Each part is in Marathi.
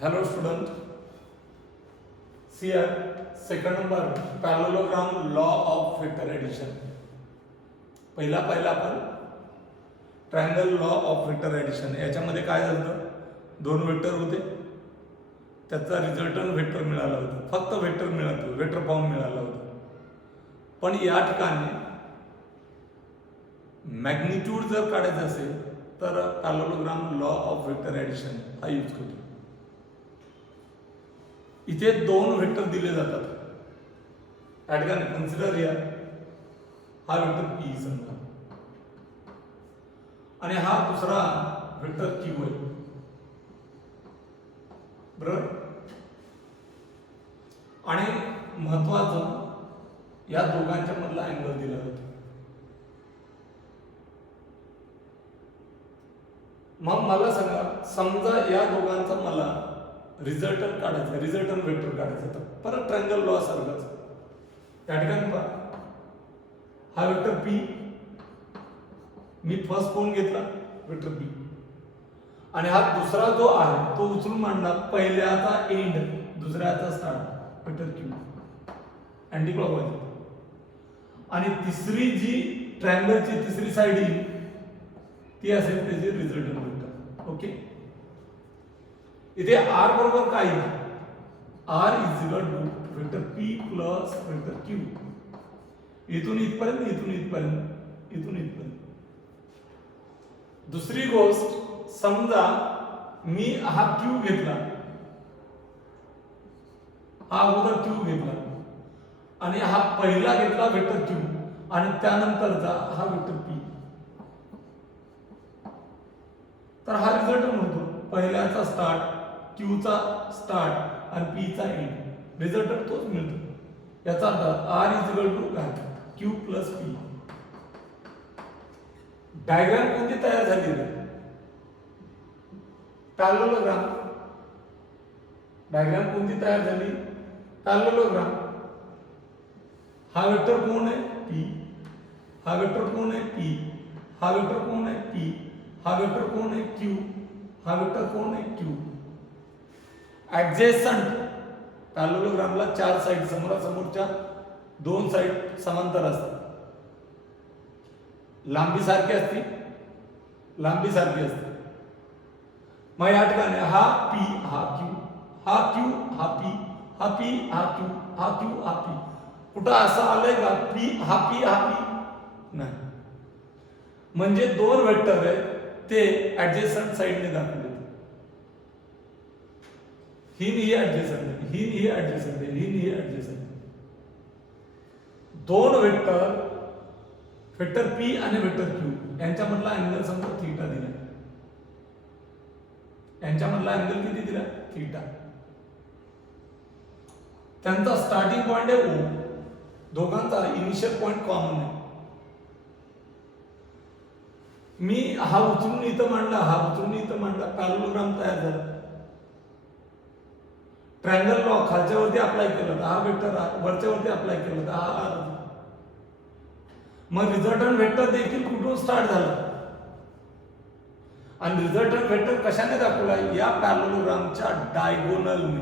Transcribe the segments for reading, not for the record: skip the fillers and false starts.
Hello student, see here second number parallelogram law of vector addition. पहिला आपण triangle law of vector addition याच्यामध्ये काय झालं, दोन वेक्टर होते, त्याचा रिझल्टंट वेक्टर मिळाला होता, फक्त वेक्टर मिळालं होतं, वेक्टर फॉर्म मिळाला होता. पण या ठिकाणी मॅग्निट्यूड जर काढायचं असेल तर parallelogram law of vector addition हा यूज करतो. इथे दोन वेक्टर दिले जातात. या ठिकाणी कन्सिडर या हा वेक्टर पी समजा आणि हा दुसरा वेक्टर क्यू आहे, बरोबर. आणि महत्वाचं या दोघांच्या मधला अँगल दिला जातो. मग मला सांगा, समजा या दोघांचा मला रिझल्टंट काढायचं, रिझल्टंट वेक्टर काढायचं, तर परत ट्रायंगल लॉ सारखाच. या ठिकाणी पहा, हा वेक्टर पी, मी फर्स्ट कोण घेतला वेक्टर पी, आणि हा दुसरा जो आहे तो उचलून मांडला, पहिल्याचा एंड दुसऱ्याचा start vector Q anti clockwise. आणि तिसरी जी ट्रायंगलची तिसरी साइड येईल ती असेल त्याची रिझल्टंट वेक्टर. ओके, इथे आर बरोबर काय येईल, R is equal to vector P plus vector Q. इथून इथपर्यंत, इथून इथपर्यंत, इथून इथपर्यंत. दुसरी गोष्ट, समजा मी हा क्यू घेतला, हा अगोदर क्यू घेतला आणि हा पहिला घेतला वेक्टर क्यू आणि त्यानंतरचा हा वेक्टर पी, तर हा रिझल्टंट होतो. पहिल्याचा स्टार्ट, क्यूचा स्टार्ट आणि पीचा एंड, रिझल्टंट तोच मिळतो. याचा अर्थ आर इज इक्वल टू काय, क्यू प्लस पी. डायग्राम कोणती तयार झाली रे, पॅरलेलोग्राम. डायग्राम कोणती तयार झाली, पॅरलेलोग्राम. हा वेक्टर कोण आहे पी, हा वेक्टर कोण आहे पी, हा वेक्टर कोण आहे पी, हा वेक्टर कोण आहे क्यू, हा वेक्टर कोण आहे क्यू. ऍडजेसंट पॅरलेलोग्रामला चार साइड, समोरासमोरच्या दोन साइड समांतर असतात, लांबी सारखी असते, लांबी सारखी असते. मग या ठिकाणी हा पी हा क्यू, हा क्यू हा पी, हा पी हा क्यू, हा क्यू हा पी. कुठं असं आलंय का पी हा पी हा पी, नाही. म्हणजे दोन वेक्टर आहेत ते ऍडजेसंट साइडने दाखवले. ही ऍडजेसंट आहे, ही ऍडजेसंट आहे, ही ऍडजेसंट. दोन वेक्टर, वेक्टर पी आणि वेक्टर क्यू यांच्यामधला अँगल समजा थीटा दिला, यांच्यामधला अँगल किती दिला, थीटा. त्यांचा स्टार्टिंग पॉइंट आहे ओ, दोघांचा इनिशियल पॉइंट कॉमन आहे. मी हा उचलून इथं मांडला, हा उचलून इथं मांडला, पॅरलेलोग्राम तयार झाला. ट्रायंगल लॉ खालच्या वरती अप्लाय केला तर हा वेक्टर, वरच्या वरती अप्लाय केला तर हा आर. मग रिझल्टंट वेक्टर देखील कुठून स्टार्ट झाला आणि रिझल्टंट वेक्टर कशाने दाखवला, या पॅरलेलोग्रामच्या डायगोनलने.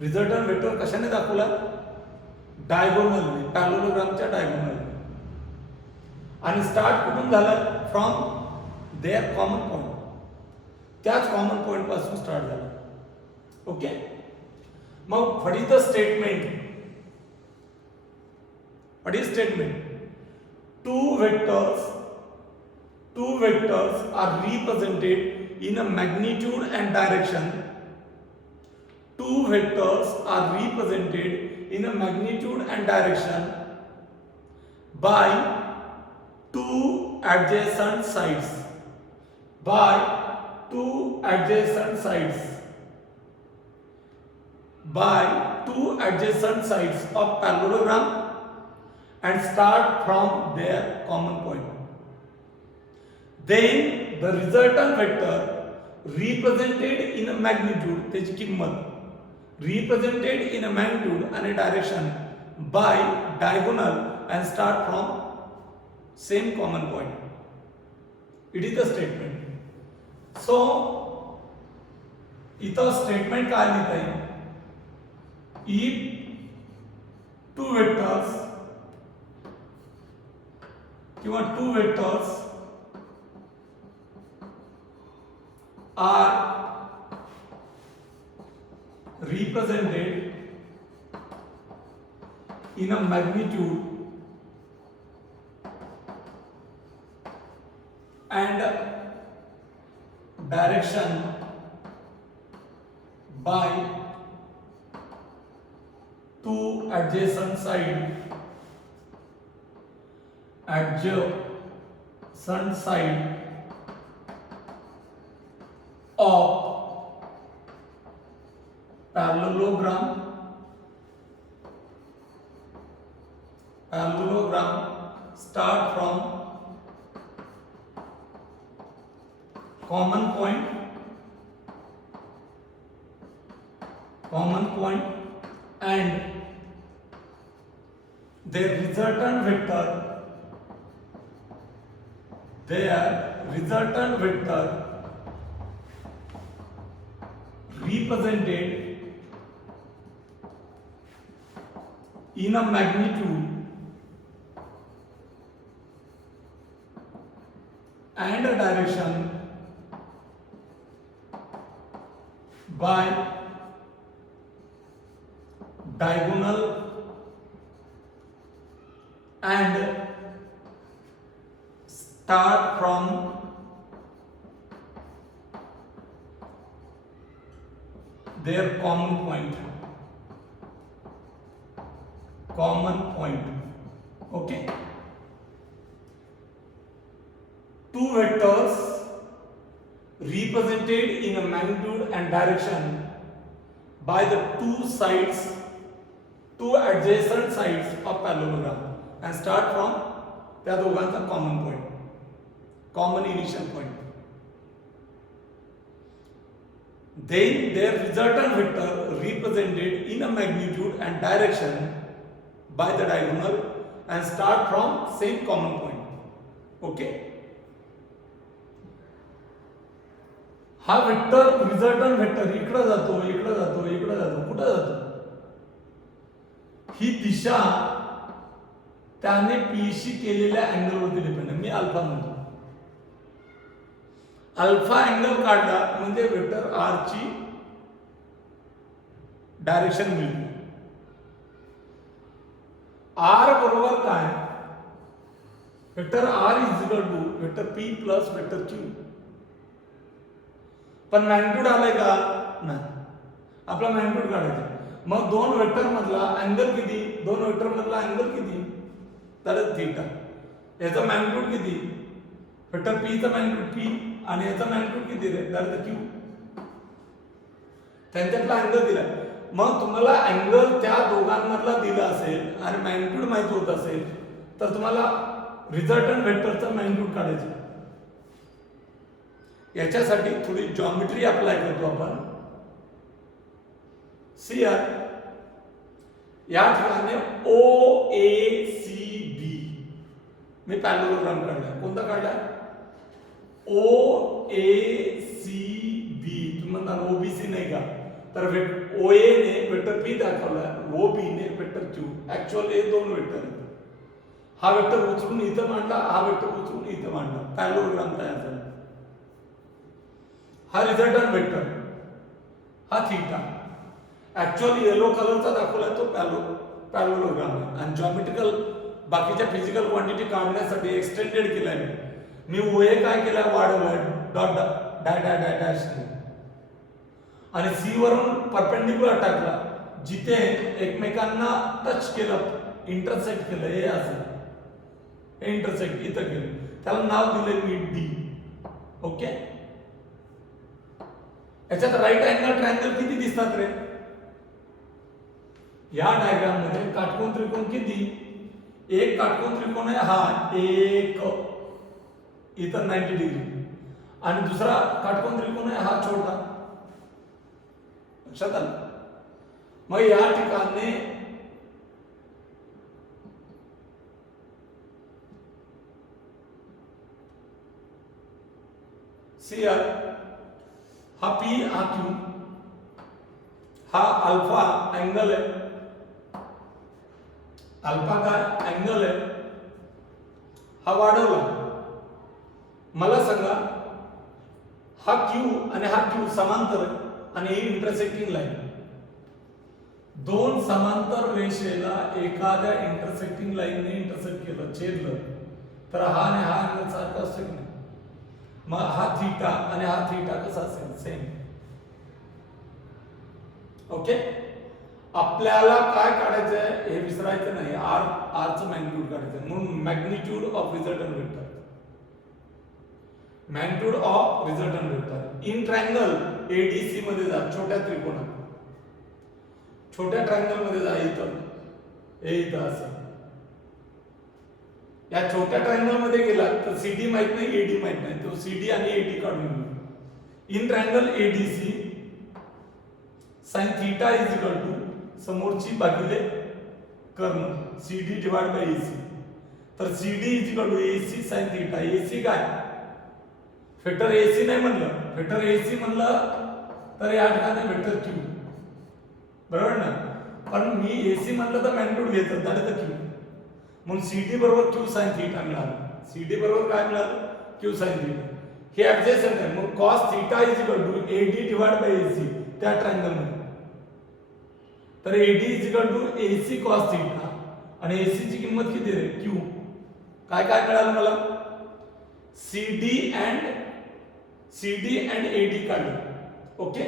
रिझल्टंट वेक्टर कशाने दाखवला, डायगोनलने, पॅरलेलोग्रामच्या डायगोनलने. आणि स्टार्ट कुठून झाला, फ्रॉम देअर कॉमन पॉइंट, त्याच कॉमन पॉइंट पासून स्टार्ट झाला. ओके, मग what is the statement, what is statement, two vectors are represented in a magnitude and direction. Two vectors are represented in a magnitude and direction by two adjacent sides, by two adjacent sides, by two adjacent sides of parallelogram and start from their common point. Then the resultant vector represented in a magnitude, त्याची किंमत represented in a magnitude and a direction by diagonal and start from same common point. It is the statement. So इथं स्टेटमेंट काय लिहिता येईल? इफ टू वेक्टर्स किंवा two vectors are represented in a magnitude and direction by two adjacent side of parallelogram start from common point and their resultant vector represented in a magnitude and a direction by diagonal and start from their common point. Okay, two vectors represented in a magnitude and direction by the two adjacent sides of parallelogram and start from त्या दोघांचा common initial point. Then their resultant vector represented in a magnitude and direction by the diagonal and start from same common point. Okay, हा वेक्टर रिझल्टंट वेक्टर इकडे जातो कुठे जातो? ही दिशा त्याने पीशी केलेल्या अँगल वरती डिपेंड आहे. मी अल्फा म्हणतो. अल्फा अँगल काढला म्हणजे वेक्टर आर ची डायरेक्शन मिळते. आर बरोबर काय? Vector R is equal to vector P plus vector Q. पण मॅग्निट्यूड आलाय का? नाही. आपला मॅग्निट्यूड काढायचा. मग दोन वेक्टर मधला अँगल किती? दोन वेक्टर मधला अँगल किती? तर थीटा. याचा मॅग्निट्यूड किती? वेक्टर पी चा मॅग्निट्यूड पी आणि याचा मॅग्निट्यूड किती रे? तर क्यू. त्यांच्यातला अँगल दिला. मग तुम्हाला अँगल त्या दोघांमधला दिला असेल आणि मॅग्निट्यूड माहित होत असेल तर तुम्हाला रिझल्टंट वेक्टरचा मॅग्निट्यूड काढायचा. याच्यासाठी थोडी जॉमेट्री अप्लाय करतो आपण. सी आर या ठिकाणी ओ ए सी बी मी पॅरलेलोग्राम काढला. कोणता काढला? ओ ए सी बी. तुम्ही म्हणता ओबीसी नाही का? तर ओ ए ने वेक्टर पी दाखवला, ओ बी ने वेक्टर क्यू. ऍक्च्युअली हे दोन वेक्टर आहेत. हा वेक्टर उचलून इथं मांडला, हा वेक्टर उचलून इथं मांडला. पॅरलेलोग्राम तयार झाला. हा रिझल्टंट वेक्टर, हा थीटा. ऍक्च्युअली येलो कलरचा दाखवला तो पॅरलेलोग्राम आहे. आणि जॉमेट्रिकल बाकीच्या फिजिकल क्वांटिटी काढण्यासाठी एक्सटेंडेड केलाय मी ओए काय केला? वाढवलाय डॉट डॅश आणि सी वरून परपेंडिक्युलर टाकला. जिथे एकमेकांना टच केलं, इंटरसेक्ट केलं, हे असं हे इंटरसेक्ट इथं केलं, त्याला नाव दिले मी डी. ओके, याच्यात राईट अँगल ट्रायंगल किती दिसतात रे? या डायग्राम मध्ये काटकोन त्रिकोण किती? एक काटकोन त्रिकोण आहे हा एक इथं 90 डिग्री आणि दुसरा काटकोन त्रिकोण आहे हा छोटा. लक्षात आलं? मग या ठिकाणी सी आर हा पी हा क्यू हा अल्फा अँगल आहे, अल्फा काय अँगल आहे, हा वाढवला. मला सांगा हा क्यू आणि हा क्यू समांतर आहे आणि ही इंटरसेक्टिंग लाईन. दोन समांतर रेषेला एखाद्या इंटरसेक्टिंग लाईनने इंटरसेक्ट केलं, छेदलं, तर हा आणि हा अँगल सारखा असतो की नाही? मग हा थीटा आणि हा थीटा कसा असेल? सेम. ओके. आपल्याला काय काढायचं आहे हे विसरायचं नाही. आरचं मॅग्निट्यूड काढायचं आहे. म्हणून magnitude of resultant vector, magnitude of resultant vector in triangle ADC मध्ये जा. छोट्या त्रिकोणात, छोट्या ट्रायंगल मध्ये जा. इथं हे इथं असं या छोट्या ट्रायंगल मध्ये गेला तर सीडी माहित नाही, एडी माहित नाही, तो सीडी आणि एडी काढून घेऊ. In triangle ADC sin theta is equal to समोरची भागिले कर्ण सीडी डिवाइड बाय एसी. तर CD is equal to AC sin theta. AC काय? वेक्टर एसी नाही म्हणलं, वेक्टर एसी म्हणलं तर या ठिकाणी वेक्टर क्यू, बरोबर ना? पण मी एसी म्हणलं तर मॅग्निट्यूड घेतो, दॅट इज द क्यू. म्हणून सीडी बरोबर क्यू sin थीटा मिळालं. सीडी बरोबर काय मिळालं? Q sin theta. हे ऍडजस्टंट आहे. मग cos theta is equal to AD divide by AC त्या ट्रायंगल मध्ये. तर AD is equal to AC cos theta आणि एसी ची किंमत किती आहे? क्यू. काय काय मिळालं मला? सीडी अँड एडी काढलं. ओके,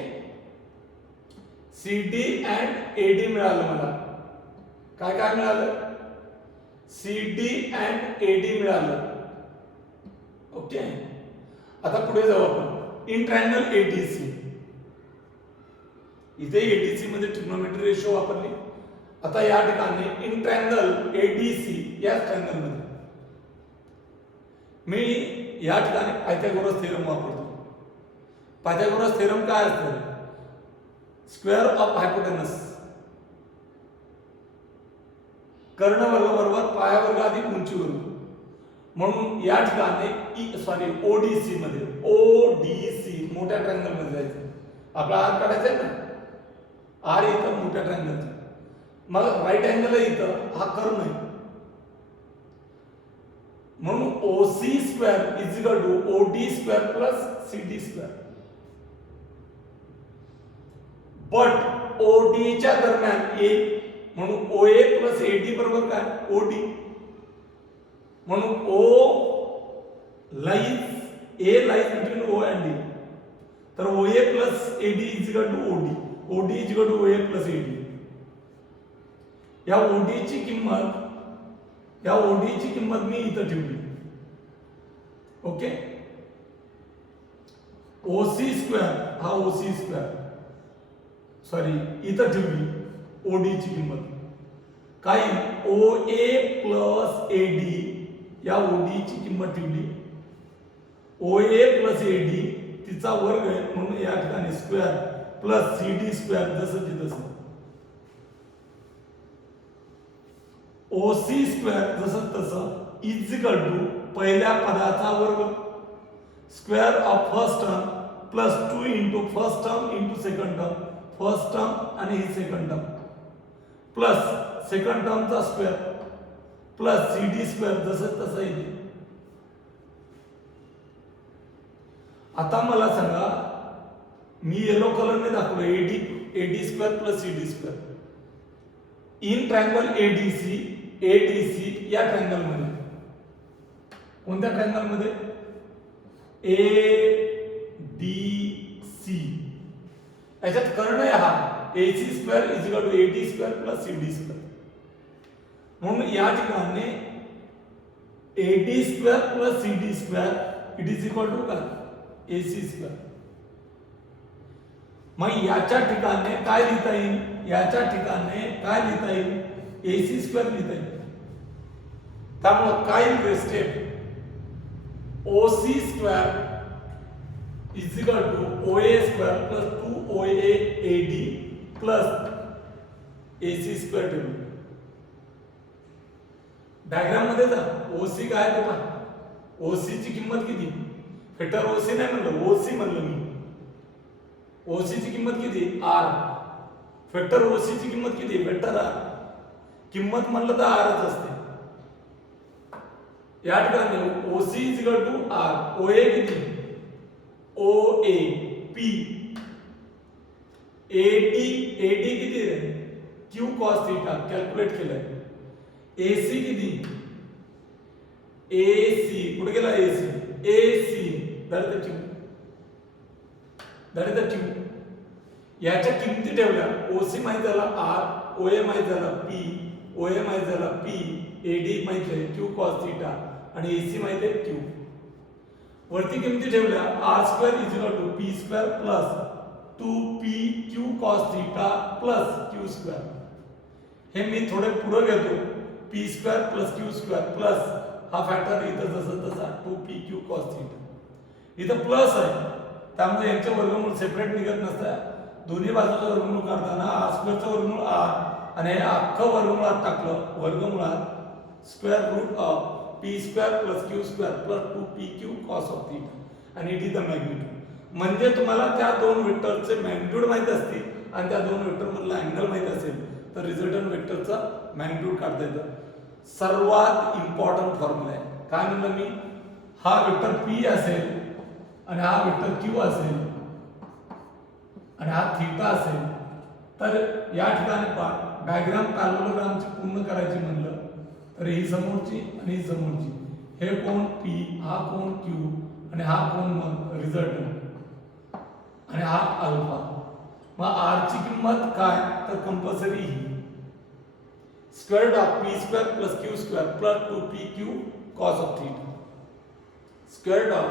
सीडी अँड एडी मिळालं मला. काय काय मिळालं? सीडी अँड एडी मिळालं. ओके, आता पुढे जाऊ आपण. इन ट्रायंगल एडीसी, इथे एडीसी मध्ये ट्रिग्नोमेट्री रेशो वापरली. आता या ठिकाणी इन ट्रायंगल एडीसी या ट्रायंगल मध्ये मी या ठिकाणी पायथागोरस थेरम वापरतो. पायथागोरस थेरम काय असतं? स्क्वेअर ऑफ हायपोटेनस, कर्ण वर्ग बरोबर पाया वर्ग अधिक उंची वर्ग. म्हणून या ठिकाणी ओडीसी मध्ये, ओडीसी मोठ्या ट्रायंगल मध्ये जायचं. आपला आर काढायचा आहे ना, आर इथं मोठ्या ट्रायंगलचा. मग राईट अँगल आहे इथं, हा कर्ण आहे. म्हणून OC square is equal to OD square plus CD square. But ओडीच्या दरम्यान ए, म्हणून ओए प्लस एडी बरोबर काय? ओडी. म्हणून O lies, A lies between O and D. तर OA plus AD is equal to OD. OD is equal to OA plus AD. या ओडीची किंमत मी इथं ठेवली. ओके, ओसी स्क्वेअर, हा ओसी स्क्वेअर इथं ठेवली ओडीची किंमत. काय? ओ ए प्लस एडी या ओडीची किंमत ठेवली. ओ ए प्लस एडी तिचा वर्ग आहे म्हणून या ठिकाणी स्क्वेअर प्लस सीडी स्क्वेअर जसं ती तसं. ओसी स्क्वेअर जसं तसं इज इक्वल टू पहिल्या पदाचा वर्ग square of first term plus 2 into first term into second term, first term आणि ही सेकंड टर्म प्लस सेकंड टर्मचा स्क्वेअर प्लस सीडी स्क्वेअर जसं तसं येते. आता मला सांगा, मी येलो कलरने दाखवलं AD square plus CD square in triangle ADC या ट्रायंगल मध्ये. कोणत्या ट्रायंगल मध्ये? एडीसी. याच्यात कर्ण आहे हा AC square is equal to AD square plus CD square. म्हणून या ठिकाणी AD square plus CD square it is equal to काय? AC square. मग याच्या ठिकाणी काय लिहिता येईल? याच्या ठिकाणी काय लिहिता येईल? एसी स्क्वेअर लिहिता येईल. त्यामुळे काय step? OC square is equal to OA square plus 2OA AD plus AC square ठेवू. डायग्राम मध्ये जा. ओसी काय आहे पहा. ओसी ची किंमत किती? वेक्टर ओसी नाही म्हणलं, ओसी म्हणलं मी. ओसी ची किंमत किती? आर. वेक्टर ओसी ची किंमत किती? वेक्टर आर किंमत म्हणलं तर आरच असते. या ठिकाणी OC is equal to R. OA किती? ओ ए पी एडी किती रे? क्यू कॉस थीटा कॅल्क्युलेट केलंय. एसी किती? एसी कुठे गेला? AC that is the Q. याच्या किमती ठेवल्या. ओसी माहित झाला आर, ओए माहित झाला पी, ओए माहित झाला पी, एडी माहित आहे क्यू कॉस थीटा आणि एसी माहित आहे क्यू. वरती किमती ठेवल्या. R square is equal to P square plus 2p q cos theta plus q square. हे मी थोडे पुढे घेतो. p square plus q square plus हा फॅक्टर इथं जसं तसा 2p q cos थीटा. इथं प्लस आहे त्यामुळे यांचे वर्गमूळ सेपरेट निघत नसतं. दोन्ही बाजूचं वर्गमूळ काढताना r स्क्वेअरचं वर्गमूळ r आणि हे अख्खं वर्गमूळात टाकलं. वर्गमूळात square root of p square plus q square plus 2pq cos of theta आणि इट इज द मॅग्निट्यूड. म्हणजे तुम्हाला त्या दोन वेक्टरचे मॅग्निट्यूड माहित असतील आणि त्या दोन वेक्टर मधला अँगल माहित असेल तर रिझल्टंट वेक्टरचा मॅग्निट्यूड काढता येतं. सर्वात इम्पॉर्टंट फॉर्म्युला आहे. काय म्हणलं मी? हा वेक्टर p असेल आणि हा वेक्टर q असेल आणि हा थीटा असेल तर या ठिकाणी डायग्राम पॅरलोग्रामची पूर्ण करायची म्हणलं तर ही समोरची आणि ही समोरची. हे कोण p, हा कोण q आणि हा कोण मग रिझल्टंट आणि हा अल्फा. मग आर ची किंमत काय? तर compulsory he square of P square plus Q square plus 2pq cos of theta. Square of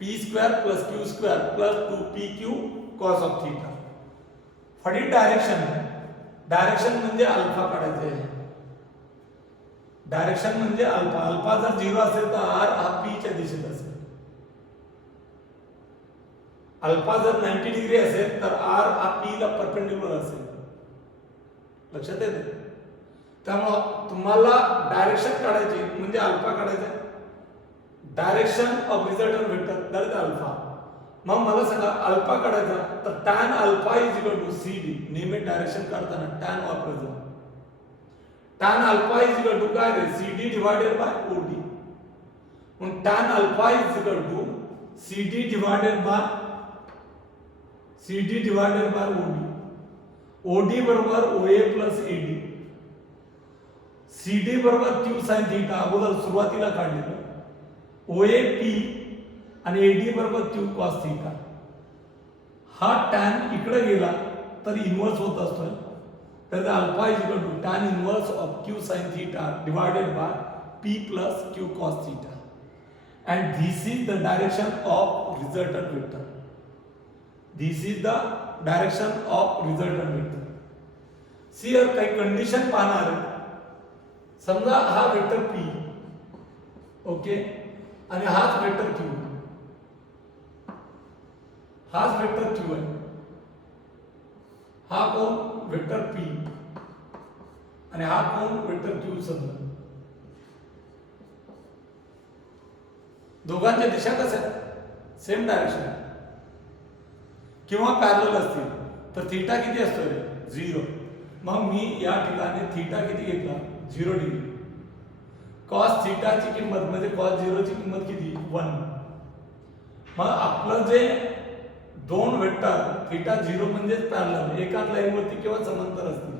P square plus Q square plus 2pq cos of theta. For direction म्हणजे अल्फा काढायचे आहे. डायरेक्शन म्हणजे अल्फा. अल्फा जर 0 असेल तर आर हा p च्या दिशेत असेल. अल्फा जर 90 डिग्री असेल तर आर हा पी ला परपेंडिक्युलर असेल. लक्षात येते? त्यामुळे तुम्हाला डायरेक्शन काढायची म्हणजे अल्फा काढायचा. Direction of resultant vector that is alpha. मग मला सांगा अल्फा काढायचा तर tan alpha is equal to cd. नेहमी डायरेक्शन काढताना tan वापरायचं. tan alpha is equal to काय रे? cd divided by od. मग tan alpha is equal to cd divided by OD. OD बरोबर OA प्लस AD. CD बरोबर Q sin थीटा अगोदर सुरुवातीला काढलेलं. OA P आणि AD बरोबर Q cos थीटा. हा tan इकडे गेला तर इन्व्हर्स होत असतो. तर alpha is equal to tan inverse of Q sin theta divided by P plus Q cos theta. And this is the direction of resultant vector. This is the direction of resultant vector. See here काही कंडिशन पाहणार आहे. समजा हा वेक्टर p ओके आणि हाच वेक्टर q. हाच वेक्टर q आहे. हा कोण? वेक्टर p आणि हा कोण? Vector q. समजा दोघांच्या दिशा कशा आहेत? सेम डायरेक्शन किंवा पॅरलल असतील तर थीटा किती असतो रे? 0. मग मी या ठिकाणी थीटा किती घेतला? 0 डिग्री. कॉस थीटाची किंमत म्हणजे कॉस 0 ची किंमत किती? 1. मग आपलं जे दोन वेक्टर थीटा 0 म्हणजेच पॅरलल एकाच लाईनवरती किंवा समांतर असतील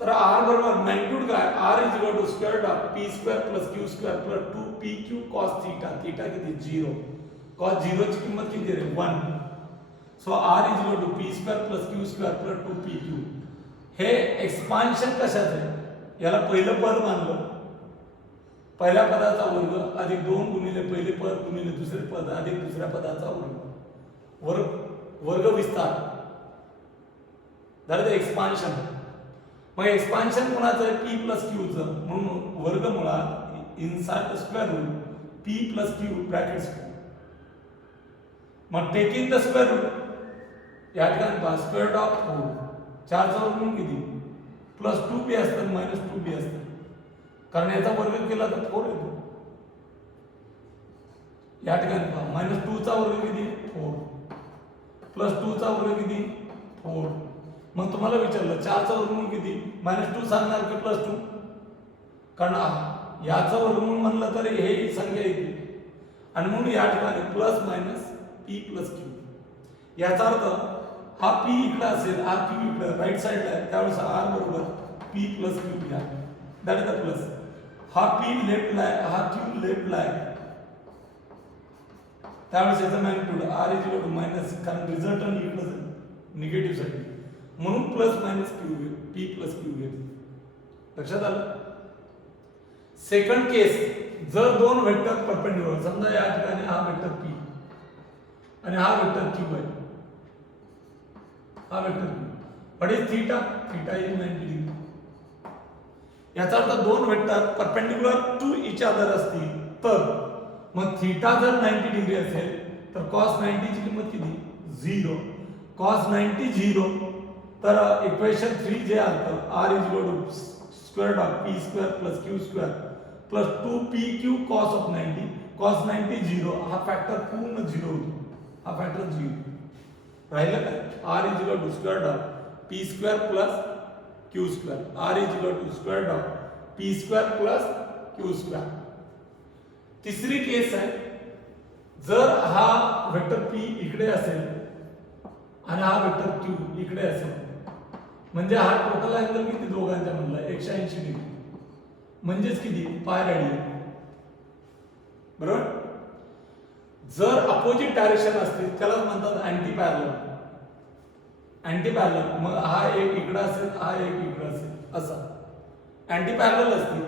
तर r बरोबर मॅग्निट्यूड काय? r is equal to square of p square plus q square plus 2pq cos theta. Theta किती? 0. cos 0 ची किंमत किती रे? 1. So r is equal to p square plus q square plus 2pq. हे एक्सपान्शन कशाचं आहे? याला पहिलं पद मानलं. पहिल्या पदाचा वर्ग अधिक 2 गुणिले पहिले पद गुणिले दुसरे पद अधिक दुसऱ्या पदाचा वर्ग. वर्ग विस्तार दॅट इज एक्सपान्शन. मग एक्सपान्शन कोणाचं आहे? p प्लस q चं. म्हणून वर्गमुळात inside square root p plus q brackets. मग टेकिंग द स्क्वेअर रूट या ठिकाणी स्क्वेअर ऑफ 4. 4 चा वर्ग किती? प्लस 2b असतं मायनस 2b असतं. कारण याचा वर्ग केला तर 4 येतो. या ठिकाणी पहा मायनस 2 चा वर्ग किती? 4 प्लस 2 चा वर्ग किती? 4 मग तुम्हाला विचारलं 4चं वर्गमूळ किती, -2 सांगणार की +2? कारण याचं वर्गमूळ म्हणलं तर हे ही संख्या येते आणि म्हणून या ठिकाणी plus minus P plus Q. याचा अर्थ हा पी इकडे असेल, हा क्यू इकडे राईट साईडला आहे, त्यावेळेस आर बरोबर पी प्लस क्यू घ्या, दॅट इज द प्लस. हा पी लेफ्टला आहे, हा क्यू लेफ्टला आहे, त्यावेळेस याचा magnitude R is equal to minus, कारण रिझल्टंट इकडे निगेटिव्ह साठी, म्हणून plus minus Q P plus Q घेतो. लक्षात आलं? सेकंड केस, जर दोन वेक्टर परपेंडिक्युलर, समजा या ठिकाणी हा वेक्टर पी आणि हा वेक्टर क्यू आहे, हा vector Q, what is theta? Theta is 90 degree. याचा अर्थ दोन vector perpendicular to each other असतील तर मग थीटा जर 90 डिग्री असेल तर cos 90 ची किंमत किती? 0. cos 90 0, तर इक्वेशन 3 जे आहे r is equal to square root of p square plus q square plus 2pq cos of 90, cos 90 0, हा फॅक्टर पूर्ण 0 होतो, हा फॅक्टर 0 राहिलं काय? r is equal to square root of p square plus q square, r is equal to square root of p square plus q square. तिसरी केस आहे, जर हा वेक्टर p इकडे असेल आणि हा वेक्टर q इकडे असेल, म्हणजे हा टोटल अँगल किती दोघांच्या मधला? 180 डिग्री, म्हणजेच किती? Pi radian. बरोबर? जर अपोजिट डायरेक्शन असतील त्याला म्हणतात अँटी पॅरलल. अँटी पॅरलल, मग हा एक इकडे असेल, हा एक इकडे असेल, असा अँटी पॅरलल असतील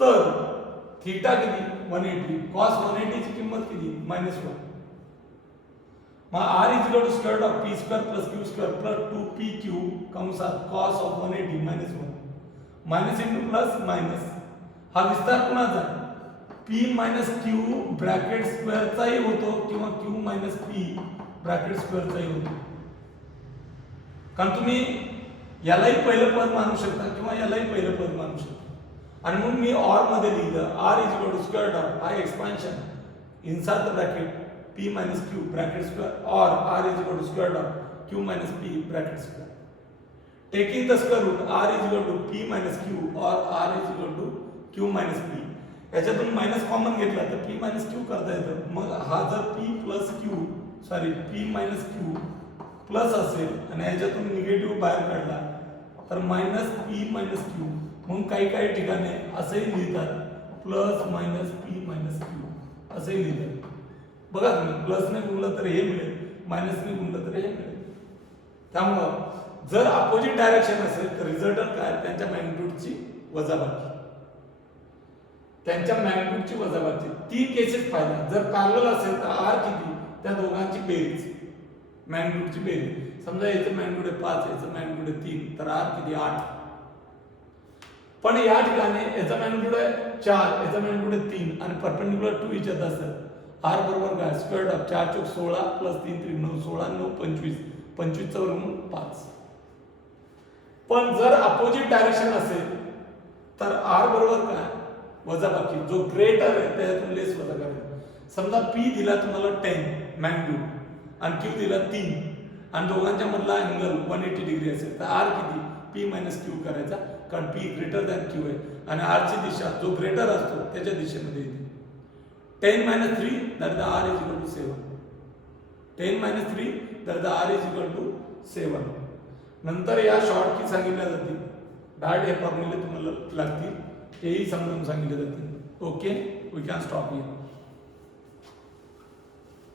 तर थीटा किती? 180, cos 180 ची किंमत किती? -1. मग r is equal to square root of p square plus q square plus 2pq कंसात cos of 180 -1, minus into plus minus, हा विस्तार कुणाचा? p मायनस q ब्रॅकेट स्क्वेअरचाही होतो किंवा q मायनस p ब्रॅकेट स्क्वेअरचाही होतो. कारण तुम्ही यालाही पहिलं पद मानू शकता किंवा यालाही पहिलं पद मानू शकता. आणि म्हणून मी ऑर मध्ये लिहिलं r is equal to square root of, हा expansion inside the bracket p minus q bracket square or r is equal to square root of q minus p bracket square. Taking the square root, r is equal to p minus q or r is equal to q minus p. याच्यातून मायनस कॉमन घेतला तर p minus q करता येतं. मग हा जर p plus q sorry p minus q plus असेल आणि याच्यातून निगेटिव्ह बाहेर काढला तर मायनस p minus q, म्हणून काही काही ठिकाणी असेही लिहितात plus minus p minus q असेही लिहितात. बघा तुम्ही, प्लसने गुणलं तर हे मिळेल, मायनसने गुणलं तर हे मिळेल. त्यामुळं जर अपोजिट डायरेक्शन असेल तर रिझल्टंट काय? त्यांच्या मॅग्निट्यूडची वजाबाकी, त्यांच्या मॅग्निट्यूडची वजाबाकी. 3 केसेस पाहिल्या. जर पॅरलल असेल तर आर किती? त्या दोघांची बेरीज, मॅग्निट्यूडची बेरीज. समजा याचं मॅग्निट्यूड आहे 5, याचं मॅग्निट्यूड आहे 3, तर आर किती? 8. पण या ठिकाणी याचा मॅग्निट्यूड आहे 4, याचा मॅग्निट्यूड आहे 3 आणि परपेंडिक्युलर टू इच अदर असेल. r बरोबर काय? स्क्वेअर रूट ऑफ 4 चौक 16 प्लस 3 त्रिक 9, 16 9 25, 25 चा वर्गमूळ 5. पण जर अपोजिट डायरेक्शन असेल तर r बरोबर काय? वजाबाकी, जो ग्रेटर आहे त्याच्यातून लेस वजा करायचा. समजा p दिला तुम्हाला 10 मॅग्निट्यूड आणि q दिला 3 आणि दोघांच्या मधला अँगल 180 डिग्री असेल तर r किती? p q करायचा, कारण p ग्रेटर दॅन q आहे आणि r ची दिशा जो ग्रेटर असतो त्याच्या दिशेमध्ये येते. 10 minus 3, that is the r is equal to 7. 10 minus 3, that is the r is equal to 7. नंतर या शॉर्ट की सांगितल्या जातील, डायरेक्ट हे फॉर्म्युले तुम्हाला लागतील, तेही समजावून सांगितले जातील. Okay, we can stop here.